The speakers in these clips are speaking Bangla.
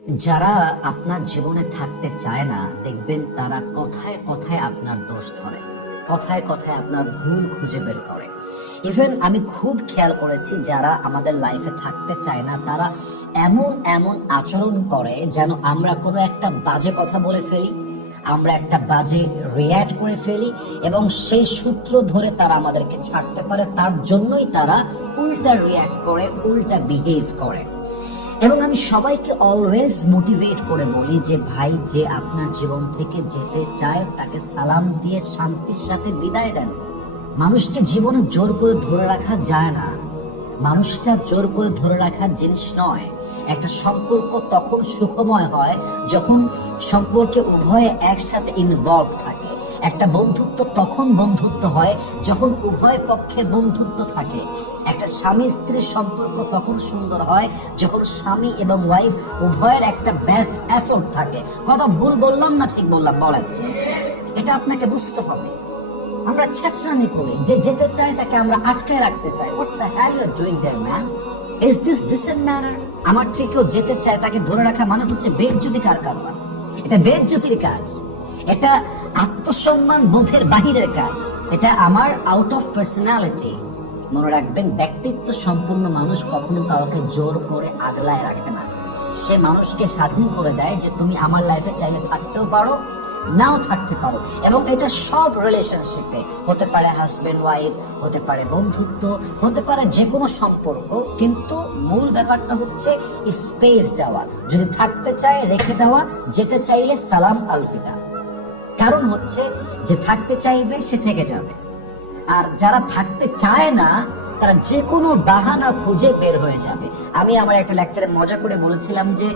যারা আপনার জীবনে থাকতে চায় না, দেখবেন তারা কথায় কথায় আপনার দোষ ধরে, কথায় কথায় আপনার ভুল খুঁজে বের করে। ইভেন আমি খুব খেয়াল করেছি, যারা আমাদের লাইফে থাকতে চায় না তারা এমন এমন আচরণ করে যেন আমরা কোনো একটা বাজে কথা বলে ফেলি, আমরা একটা বাজে রিয়্যাক্ট করে ফেলি এবং সেই সূত্র ধরে তারা আমাদেরকে ছাড়তে পারে। তার জন্যই তারা উল্টা রিয়্যাক্ট করে, উল্টা বিহেভ করে। এবং আমি সবাইকে অলওয়েজ মোটিভেট করে বলি যে ভাই, যে আপনার জীবন থেকে যেতে চায় তাকে সালাম দিয়ে শান্তির সাথে বিদায় দেন। মানুষকে জীবনে জোর করে ধরে রাখা যায় না, মানুষটা জোর করে ধরে রাখার জিনিস নয়। একটা সম্পর্ক তখন সুখময় হয় যখন সম্পর্কে উভয়ে একসাথে ইনভলভ থাকে। একটা বন্ধুত্ব তখন বন্ধুত্ব হয় যখন উভয় পক্ষের বন্ধুত্ব থাকে। একটা স্বামী স্ত্রীর সম্পর্ক তখন সুন্দর হয় যখন স্বামী এবং ওয়াইফ উভয়ের একটা বেস্ট এফোর্ট থাকে। কথা ভুল বললাম না ঠিক বললাম? বলেন। এটা আপনাকে বুঝতে হবে। আমরা ছেঁচড়ামি করি, যে যেতে চায় তাকে আমরা আটকায় রাখতে চাই। What's the hell you are doing there man? Is this decent manner? আমার থেকেও যেতে চায় তাকে ধরে রাখা মানে হচ্ছে বেইজ্জতি কারবার। এটা বেইজ্জতির কাজ, এটা আত্মসম্মান বোধের বাহিরের কাজ, এটা আমার আউট অফ পার্সোনালিটি। মনে রাখবেন, ব্যক্তিত্ব সম্পূর্ণ মানুষ কখনো কাউকে জোর করে আগলায় রাখে না। সে মানুষকে স্বাধীন করে দেয় যে তুমি আমার লাইফে চাইলে থাকতেও পারো, নাও থাকতে পারো। এবং এটা সব রিলেশনশিপে হতে পারে, হাজবেন্ড ওয়াইফ, হতে পারে বন্ধুত্ব, হতে পারে যে কোনো সম্পর্ক। কিন্তু মূল ব্যাপারটা হচ্ছে স্পেস দেওয়া। যদি থাকতে চায় রেখে দেওয়া, যেতে চাইলে সালাম আলফিদা। কারণ হচ্ছে যে থাকতে চাইবে সে থেকে যাবে, আর যারা থাকতে চায় না তারা যে কোনো বাহানা খুঁজে বের হয়ে যাবে। আমি আমার একটা লেকচারে মজা করে বলেছিলাম যে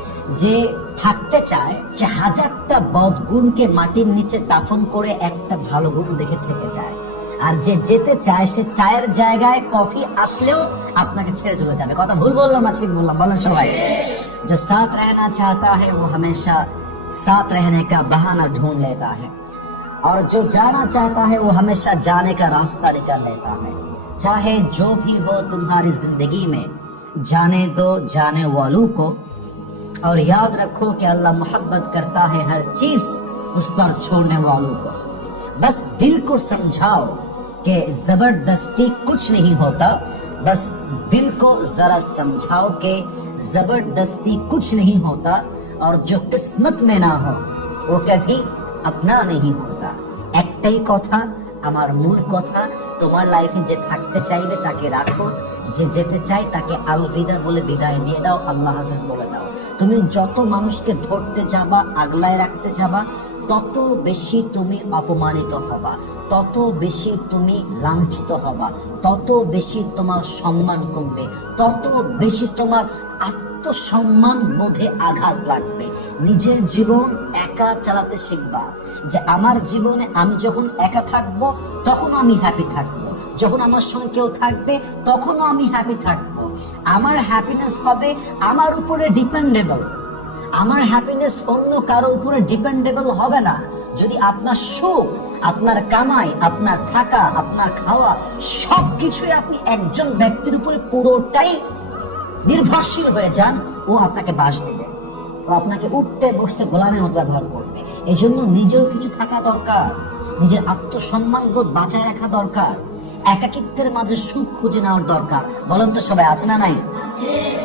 যে থাকতে চায় সে হাজারটা বদগুণকে মাটির নিচে দাফন করে একটা ভালো গুণ দেখে থেকে যায়। আর যে যেতে চায় সে চায়ের জায়গায় কফি আসলেও আপনাকে ছেড়ে চলে যাবে। কথা ভুল বললাম না ঠিক বললাম? বলেন সবাই। যে সাথ रहना चाहता है वो हमेशा साथ रहने का बहाना ढूंढ लेता है, और जो जाना चाहता है वो हमेशा जाने का रास्ता निकाल लेता है। चाहे जो भी हो तुम्हारी जिंदगी में, जाने दो जाने वालों को, और याद रखो कि अल्लाह मोहब्बत करता है हर चीज उस पर छोड़ने वालों को। बस दिल को समझाओ कि जबरदस्ती कुछ नहीं होता, बस दिल को जरा समझाओ कि जबरदस्ती कुछ नहीं होता, और जो किस्मत में ना हो वो कभी अपना नहीं होता। একটাই কথা, আমার মূল কথা, তোমার লাইফে যে থাকতে চাইবে তাকে রাখো, যে যেতে চাই তাকে আলভিদা বলে বিদায় দিয়ে দাও, আল্লাহ হাফেজ বলে দাও। তুমি যত মানুষকে ধরতে যাবা, আগলায় রাখতে যাবা, তত বেশি তুমি অপমানিত হবা, তত বেশি তুমি লাঞ্ছিত হবা, তত বেশি তোমার সম্মান কমবে, তত বেশি তোমার আত্মসম্মান বোধে আঘাত লাগবে। নিজের জীবন একা চালাতে শিখবা, যে আমার জীবনে আমি যখন একা থাকবো তখন আমি হ্যাপি থাকবো, যখন আমার সঙ্গে কেউ থাকবে তখনও আমি হ্যাপি থাকবো। আমার হ্যাপিনেস হবে আমার উপরে ডিপেন্ডেবল, আমার হ্যাপিনেস অন্য কারো উপরে ডিপেন্ডেবল হবে না। যদি আপনার সুখ, আপনার কামাই, আপনার থাকা, আপনার খাওয়া সবকিছুই আপনি একজন ব্যক্তির উপরে পুরোটাই নির্ভরশীল হয়ে যান, ও আপনাকে বাস দেবে, ও আপনাকে উঠতে বসতে গোলামের মতো ব্যবহার করবে। এই জন্য নিজেও কিছু থাকা দরকার, নিজের আত্মসম্মান বোধ বাঁচায় রাখা দরকার, একাকিত্বের মাঝে সুখ খুঁজে নেওয়ার দরকার। বলেন তো সবাই, আছে না নাই?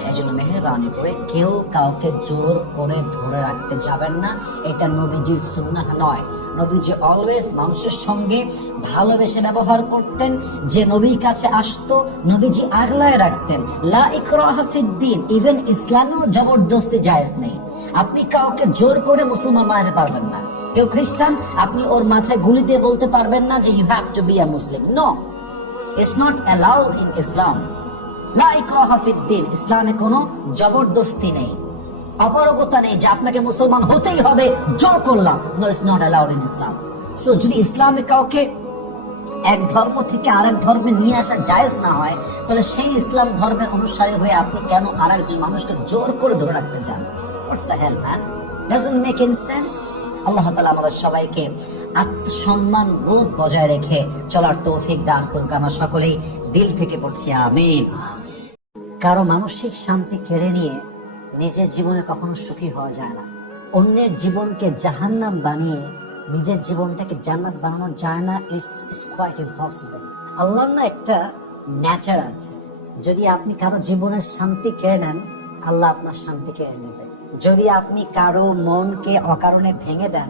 এই জন্য মেহেরবানি করে কেউ কাউকে জোর করে ধরে রাখতে যাবেন না, এটা নবীজির সুন্নাহ নয়। নবীজি অলওয়েজ মানুষের সঙ্গে ভালোবেসে ব্যবহার করতেন। যে নবীর কাছে আসতো নবীজি আগলায় রাখতেন। লা ইকরাহা ফিদ্দিন, ইভেন ইসলামেও জবরদস্তি জায়েজ নেই। আপনি কাউকে জোর করে মুসলমান বানাতে পারবেন না। কেউ খ্রিস্টান, আপনি ওর মাথায় গুলি দিয়ে বলতে পারবেন না যে you have to be a Muslim. No, it's not allowed in Islam. লা ইকরাহা ফিদ্দিন, ইসলামে কোনো জবরদস্তি নেই, অপারগতা নেই যে আপনাকে মুসলমান হতেই হবে, জোর করলাম। No, it's not allowed in Islam. So যদি ইসলামে কাউকে এক ধর্ম থেকে আরেক ধর্মে নিয়ে আসা জায়েজ না হয়, তাহলে সেই ইসলাম ধর্মের অনুসারী হয়ে আপনি কেন আরেকজন মানুষকে জোর করে ধরে রাখতে চান? What's the hell man? Doesn't make any sense. আল্লাহ তাআলা আমাদের সবাইকে আত্মসম্মান বোধ বজায় রেখে চলার তৌফিক দান করুক। আমরা সকলেই দিল থেকে পড়ছি আমিন। কারো মানসিক শান্তি কেড়ে নিয়ে নিজের জীবনে কখনো সুখী হওয়া যায় না। অন্যের জীবনকে জাহান্নাম বানিয়ে নিজের জীবনটাকে জান্নাত বানানো যায় না। It's quite impossible. আল্লাহর না একটা নেচার আছে, যদি আপনি কারো জীবনের শান্তি কেড়ে নেন, আল্লাহ আপনার শান্তি কেড়ে নেবে। যদি আপনি কারো মনকে অকারণে ভেঙে দেন,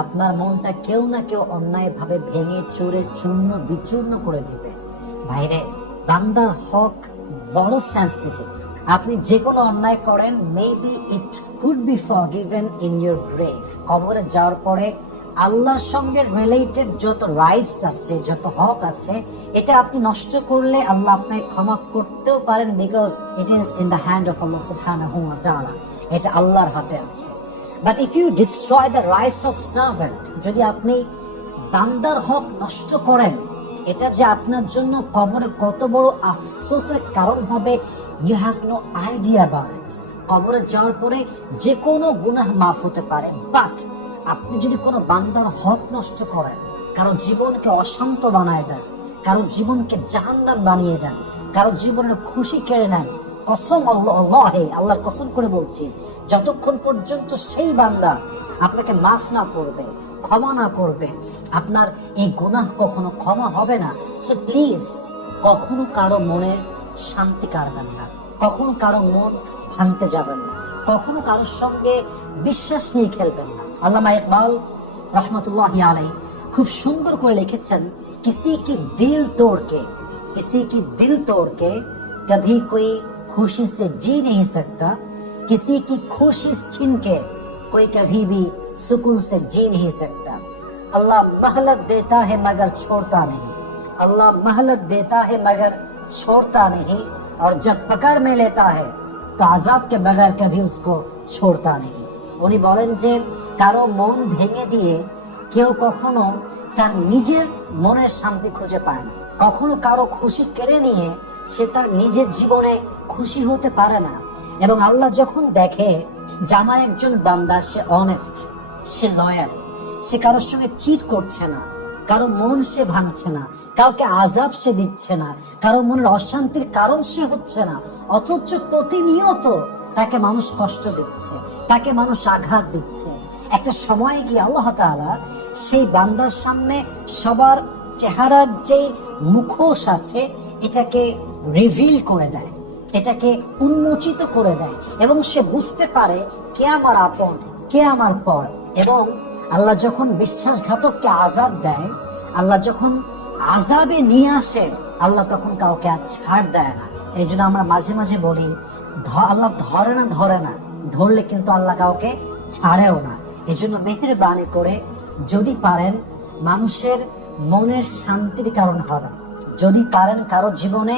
আপনার মনটা কেউ না কেউ অন্যায় ভাবে ভেঙে চুরে চূর্ণ বিচূর্ণ করে দিবে। ভাইরে, বান্দার হক বড় সেন্সিটিভ। আপনি যে কোনো অন্যায় করেন, maybe it could be forgiven in your grave. কবরে যাওয়ার পরে আল্লাহর সঙ্গে রিলেটেড যত রাইটস আছে, যত হক আছে, এটা আপনি নষ্ট করলে আল্লাহ আপনাকে ক্ষমা করতেও পারেন, because it is in the hand of Allah সুবহানাহু ওয়া তাআলা। এটা আল্লাহর হাতে আছে। But if you destroy the rights of servant, যদি আপনি বান্দার হক নষ্ট করেন, এটা যে আপনার জন্য কবরে কত বড় আফসোসের কারণ হবে, you have no idea about it. কবরে যাওয়ার পরে যে কোনো গুনাহ মাফ হতে পারে, বাট আপনি যদি কোনো বান্দার হক নষ্ট করেন, কারো জীবনকে অশান্ত বানায় দেন, কারো জীবনকে জাহান্নাম বানিয়ে দেন, কারো জীবনের খুশি কেড়ে নেন, কসম আল্লাহর কসম করে বলছি, যতক্ষণ পর্যন্ত সেই বান্দা আপনাকে মাফ না করবে, ক্ষমা না করবে, আপনার এই গুনাহ কখনো ক্ষমা হবে না। সো প্লিজ, কখনো কারো মনের শান্তি কাড়বেন না, কখনো কারো মন ভাঙতে যাবেন না, কখনো কারোর সঙ্গে বিশ্বাস নিয়ে খেলবেন না। আল্লামা ইকবাল রহমতুল্লাহি আলাইহি খুব সুন্দর করে লিখেছেন, किसी की दिल तोड़ के कभी कोई खुशी से जी नहीं सकता, किसी की खुशी छीन के कोई कभी भी सुकून से जी नहीं सकता। अल्लाह मोहलत देता है मगर छोड़ता नहीं, अल्लाह मोहलत देता है मगर छोड़ता नहीं, और जब पकड़ में लेता है तो आजाद के बगैर कभी उसको छोड़ता नहीं। উনি বলেন যে কারো মন ভেঙে দিয়ে কেউ কখনো তার নিজের মনের শান্তি খুঁজে পায় না, কখনো কারো খুশি কেড়ে নিয়ে সে তার নিজের জীবনে খুশি হতে পারে না। এবং আল্লাহ যখন দেখে যে আমার একজন বান্দা, সে অনেস্ট, সে লয়াল, সে কারোর সঙ্গে চিট করছে না, কারো মন সে ভাঙছে না, কাউকে আযাব সে দিচ্ছে না, কারো মনের অশান্তির কারণ সে হচ্ছে না, অথচ প্রতিনিয়ত তাকে মানুষ কষ্ট দিচ্ছে, তাকে মানুষ আঘাত দিচ্ছে, একটা সময় গিয়ে আল্লাহ তাআলা সেই বান্দার সামনে সবার চেহারার যে মুখোশ আছে এটাকে রিভিল করে দেয়, এটাকে উন্মোচিত করে দেয়, এবং সে বুঝতে পারে কে আমার আপন, কে আমার পর। এবং আল্লাহ যখন বিশ্বাসঘাতককে আযাব দেয়, আল্লাহ যখন আযাবে নিয়ে আসে, আল্লাহ তখন কাউকে আর ছাড় দেয় না। এই জন্য আমরা মাঝে মাঝে বলি, আল্লাহ ধরে না, ধরলে কিন্তু আল্লাহ কাউকে ছাড়েও না। এই জন্য মেহেরবানি করে যদি পারেন মানুষের মনের শান্তির কারণ হবেন, যদি পারেন কারো জীবনে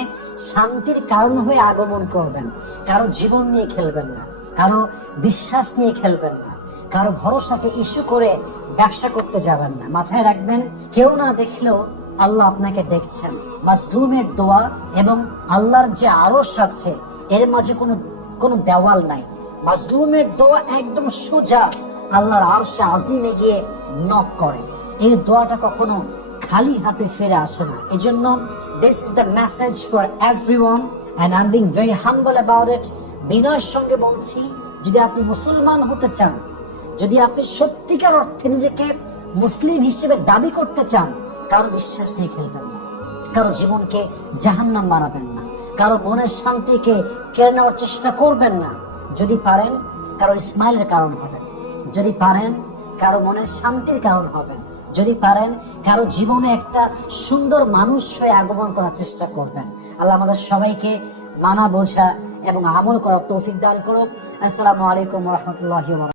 শান্তির কারণ হয়ে আগমন করবেন। কারো জীবন নিয়ে খেলবেন না, কারো বিশ্বাস নিয়ে খেলবেন না, কারো ভরসাকে ইস্যু করে ব্যবসা করতে যাবেন না। মাথায় রাখবেন, কেউ না দেখলেও আল্লাহ আপনাকে দেখছেন। মাজলুমের দোয়া এবং আল্লাহর যে আরশ আছে এর মাঝে কোনো দেওয়াল নাই। মাজলুমের দোয়া একদম সোজা আল্লাহর আরশে আজিমে গিয়ে নক করে। এই দোয়াটা কখনো খালি হাতে ফিরে আসে না। এই জন্য this is the message for everyone and I am being very humble about it. বিনয়ের সঙ্গে বলছি, যদি আপনি মুসলমান হতে চান, যদি আপনি সত্যিকার অর্থে নিজেকে মুসলিম হিসেবে দাবি করতে চান, কারো বিশ্বাস নিয়ে খেলবেন না, কারো জীবনকে জাহান্নাম বানাবেন না, কারো মনের শান্তিকে কেড়ে নেওয়ার চেষ্টা করবেন না। যদি পারেন কারো ইসমাইলের কারণ হবেন, যদি পারেন কারো মনের শান্তির কারণ হবেন, যদি পারেন কারো জীবনে একটা সুন্দর মানুষ হয়ে আগমন করার চেষ্টা করবেন। আল্লাহ আমাদের সবাইকে মানা, বোঝা এবং আমল করার তৌফিক দান করুন। আসসালামু আলাইকুম ওয়া রাহমাতুল্লাহি ওয়া বারাকাতুহু।